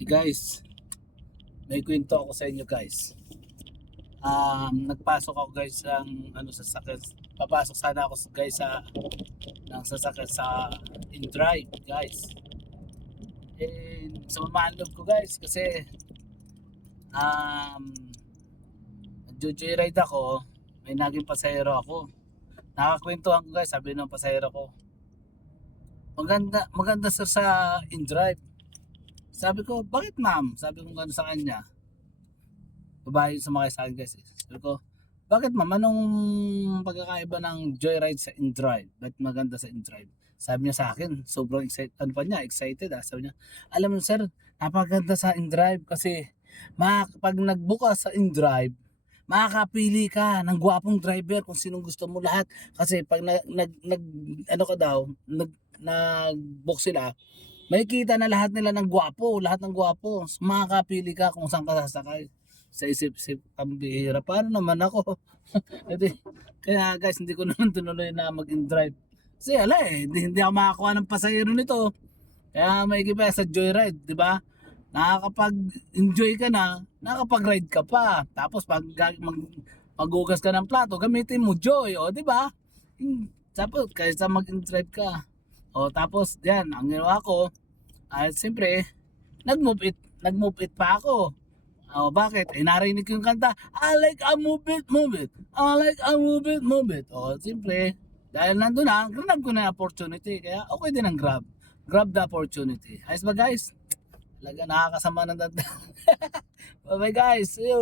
Hey guys, may kwento ako sa inyo guys. Nagpasok ako guys ng sa sakit. Papasok sana ako guys ng sasakyan sa InDrive guys. Sumamaan loob ko guys kasi um, nagjo-joyride ako, may naging pasahero ako. Nakakwentuhan ko guys, sabi ng pasahero ko, maganda sir sa InDrive. Sabi ko, bakit ma'am? Sabi ko gano'n sa kanya. Babae yung sumakay sa akin guys. Sabi ko, bakit ma'am? Anong pagkakaiba ng joyride sa InDrive? Ba't maganda sa InDrive? Sabi niya sa akin, sobrang excited. Ano pa niya? Excited ah. Sabi niya, alam mo sir, napaganda sa InDrive kasi pag nag-book ka sa InDrive, makakapili ka ng gwapong driver kung sinong gusto mo lahat. Kasi pag ano ka daw, nag-book sila, makikita na lahat nila ng gwapo, lahat ng gwapo. So, makakapili ka kung saan ka sasakay. Sa isip-isip, ang bihira. Paano naman ako? Edi, kaya guys, hindi ko naman tinuloy na mag-drive. Kasi hindi ako makakuha ng pasahero nito. Kaya may iba sa joyride, di ba? Nakakapag-enjoy ka na, nakakapag-ride ka pa. Tapos maghugas ka ng plato, gamitin mo joy, o di ba? Tapos kaysa mag-drive ka. O tapos yan, ang ginawa ko, siyempre, nag-move it pa ako. O bakit? Narinig ko yung kanta, I like a move it, move it. I like a move it, move it. O siyempre, dahil nandun na, grab ko na yung opportunity. Kaya okay din ang grab. Grab the opportunity. Ayos ba guys? Talaga nakakasama ng danda. Bye bye guys. See you.